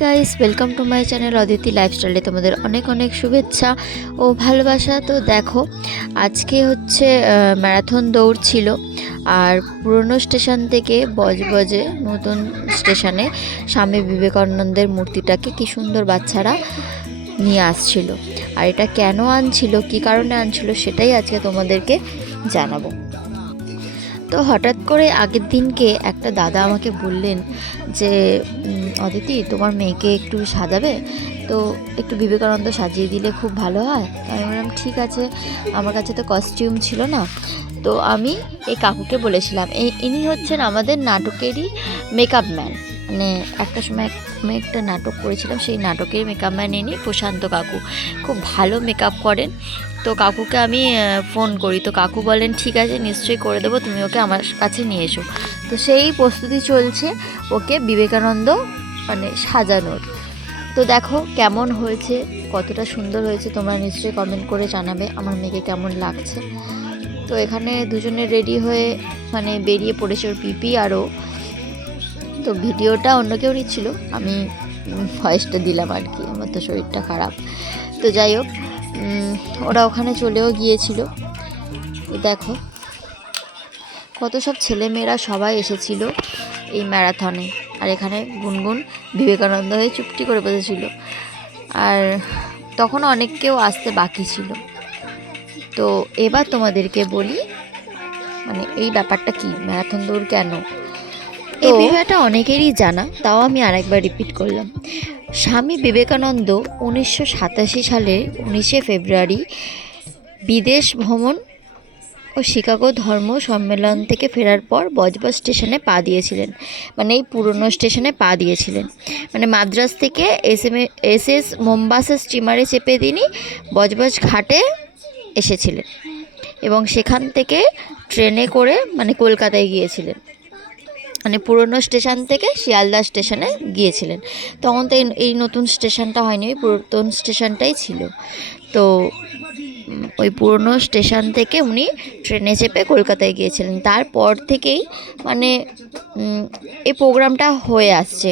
Guys, welcome to my channel Aditi লাইফস্টাইলে তোমাদের অনেক অনেক শুভেচ্ছা ও ভালোবাসা। তো দেখো, আজকে হচ্ছে ম্যারাথন দৌড় ছিল। আর পুরনো স্টেশন থেকে বজবজে নতুন স্টেশনে স্বামী বিবেকানন্দের মূর্তিটাকে কি সুন্দর বাচ্চারা নিয়ে আসছিল। আর এটা কেন আনছিল, কি কারণে আনছিল, সেটাই আজকে তোমাদেরকে জানাবো। তো হঠাৎ করে আগের দিনকে একটা দাদা আমাকে বললেন যে অদিতি, তোমার মেয়েকে একটু সাজাবে, তো একটু বিবেকানন্দ সাজিয়ে দিলে খুব ভালো হয়। তো আমি বললাম ঠিক আছে, আমার কাছে তো কস্টিউম ছিল না। তো আমি এই কাকুকে বলেছিলাম, ইনি হচ্ছেন আমাদের নাটকেরই মেকআপ ম্যান। মানে একটা সময় আমি একটা নাটক করেছিলাম, সেই নাটকের মেকআপ ম্যান ইনি প্রশান্ত কাকু, খুব ভালো মেকআপ করেন। তো কাকুকে আমি ফোন করি, তো কাকু বলেন ঠিক আছে, নিশ্চয়ই করে দেবো, তুমি ওকে আমার কাছে নিয়ে এসো। তো সেই প্রস্তুতি চলছে ওকে বিবেকানন্দ মানে সাজানোর। তো দেখো কেমন হয়েছে, কতটা সুন্দর হয়েছে, তোমরা নিশ্চয়ই কমেন্ট করে জানাবে আমার মেয়েকে কেমন লাগছে। তো এখানে দুজনে রেডি হয়ে মানে বেরিয়ে পড়েছে, ওর পিপি আরও। তো ভিডিওটা অন্য কেউ নিচ্ছিল, আমি ভয়েসটা দিলাম আর কি, আমার তো শরীরটা খারাপ। তো যাই হোক, ওরা ওখানে চলেও গিয়েছিল। দেখো কত সব ছেলেমেয়েরা সবাই এসেছিল এই ম্যারাথনে। আর এখানে গুনগুন বিবেকানন্দ হয়ে চুপটি করে বসেছিল। আর তখন অনেক কেউ আসতে বাকি ছিল। তো এবার তোমাদেরকে বলি মানে এই ব্যাপারটা কি, ম্যারাথন দৌড় কেন। এই বিষয়টা অনেকেরই জানা, তাও আমি আরেকবার রিপিট করলাম। স্বামী বিবেকানন্দ 1987 সালের 19শে ফেব্রুয়ারি বিদেশ ভ্রমণ ও শিকাগো ধর্ম সম্মেলন থেকে ফেরার পর বজবজ স্টেশনে পা দিয়েছিলেন। মানে এই পুরনো স্টেশনে পা দিয়েছিলেন। মানে মাদ্রাজ থেকে এসএস মোম্বাসা স্টিমারে চেপে তিনি বজবজ ঘাটে এসেছিলেন এবং সেখান থেকে ট্রেনে করে মানে কলকাতায় গিয়েছিলেন। মানে পুরনো স্টেশন থেকে শিয়ালদা স্টেশনে গিয়েছিলেন। তখন তো এই নতুন স্টেশনটা হয়নি, ওই পুরাতন স্টেশনটাই ছিল। তো ওই পুরনো স্টেশন থেকে উনি ট্রেনে চেপে কলকাতায় গিয়েছিলেন। তারপর থেকেই মানে এই প্রোগ্রামটা হয়ে আসছে।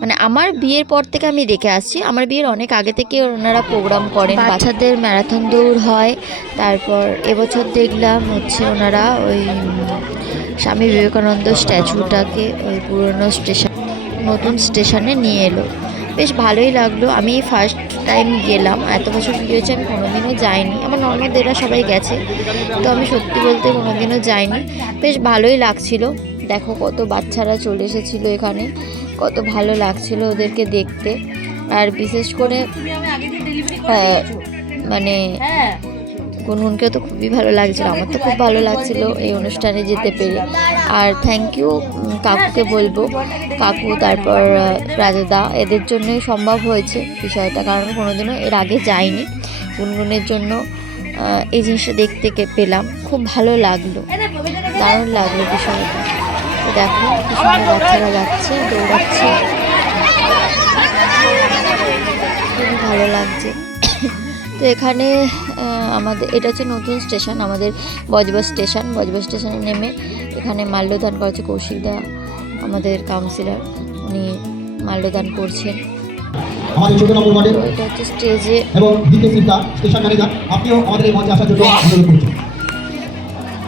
মানে আমার বিয়ের পর থেকে আমি দেখে আসছি, আমার বিয়ের অনেক আগে থেকে ওনারা প্রোগ্রাম করেন, বাচ্চাদের ম্যারাথন দৌড় হয়। তারপর এবছর দেখলাম হচ্ছে ওনারা ওই স্বামী বিবেকানন্দ স্ট্যাচুটাকে ওই পুরনো স্টেশন নতুন স্টেশনে নিয়ে এলো। বেশ ভালোই লাগলো। আমি ফার্স্ট টাইম গেলাম, এত বছর গিয়েছি আমি কোনোদিনও যাইনি। আমার ননদেরা সবাই গেছে, তো আমি সত্যি বলতে কোনোদিনও যাইনি। বেশ ভালোই লাগছিল। দেখো কত বাচ্চারা চলে এসেছিলো এখানে, কত ভালো লাগছিল ওদেরকে দেখতে। আর বিশেষ করে মানে গুনগুনকেও তো খুবই ভালো লাগছিল, আমার তো খুব ভালো লাগছিল এই অনুষ্ঠানে যেতে পেরে। আর থ্যাংক ইউ কাকুকে বলবো, কাকু তারপর রাজাদা, এদের জন্যই সম্ভব হয়েছে বিষয়টা, কারণ কোনোদিনও এর আগে যাইনি। গুনগুনের জন্য এই জিনিসটা দেখতে পেলাম, খুব ভালো লাগলো, দারুণ লাগলো বিষয়টা। তো দেখো কি সুন্দর বাচ্চারা যাচ্ছে, দৌড়াচ্ছে, খুবই ভালো লাগছে। তো এখানে আমাদের এটা হচ্ছে নতুন স্টেশন, আমাদের বজবজ স্টেশন। বজবজ স্টেশনে নেমে এখানে মাল্যদান করেছে কৌশিকদা, আমাদের কাউন্সিলর, উনি মাল্যদান করছেন। আমাদের 14 নম্বর ওয়ার্ডের এটা হচ্ছে স্টেজে এবং দ্বিতীয় সিটটা স্টেশন ম্যানেজার, আপনিও আমাদের এই মঞ্চে আসার জন্য অনুরোধ করছি।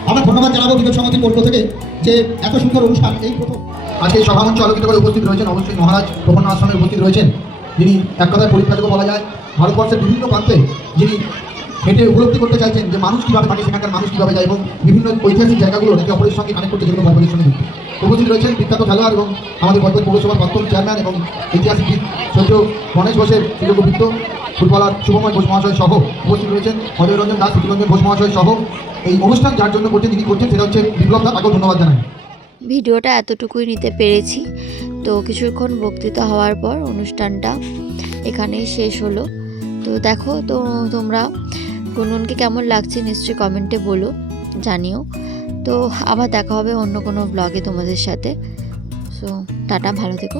আমরা ধন্যবাদ জানাবো বিদ্যুৎ সমিতির পক্ষ থেকে যে এত সুন্দর অনুষ্ঠান এই প্রথম। আজকে এই সভামঞ্চ আলোকিত করে উপস্থিত রয়েছেন অবশ্যই মহারাজ প্রপন্ন আশ্রমে উপস্থিত রয়েছেন, যিনি এক কথায় পরিপ্রাজক বলা যায়। ভারতবর্ষের বিভিন্ন প্রান্তে যিনি হেঁটে উপলব্ধি করতে চাইছেন যে মানুষ কীভাবে থাকে, সেখানকার মানুষ কীভাবে যায় এবং বিভিন্ন ঐতিহাসিক জায়গাগুলো একে অপরের সঙ্গে কানেক্ট করতে, যেগুলো বজবজের সঙ্গে যুক্ত। উপস্থিত রয়েছেন বিখ্যাত খেলোয়াড় এবং আমাদের বজবজ পৌরসভার প্রাক্তন চেয়ারম্যান এবং ঐতিহাসিক সদ্য গণেশ ঘোষের সুযোগভিত্ত ফুটবলার শুভময় ঘোষ মহাশয় সহ উপস্থিত রয়েছেন অজয় রঞ্জন দাস, প্রীতিরঞ্জন ঘোষ মহাশয় সহ। এই অনুষ্ঠান যার জন্য করছেন, যিনি করছেন, সেটা হচ্ছে বিপ্লব দা, তাকেও ধন্যবাদ জানাই। ভিডিওটা এতটুকুই নিতে পেরেছি। তো কিছুক্ষণ বক্তৃতা হওয়ার পর অনুষ্ঠানটা এখানেই শেষ হলো। তো দেখো, তো তোমরা গুনগুনকে কেমন লাগছে নিশ্চয়ই কমেন্টে বলো, জানিও। তো আবার দেখা হবে অন্য কোনো ব্লগে তোমাদের সাথে। সো টাটা, ভালো থেকো।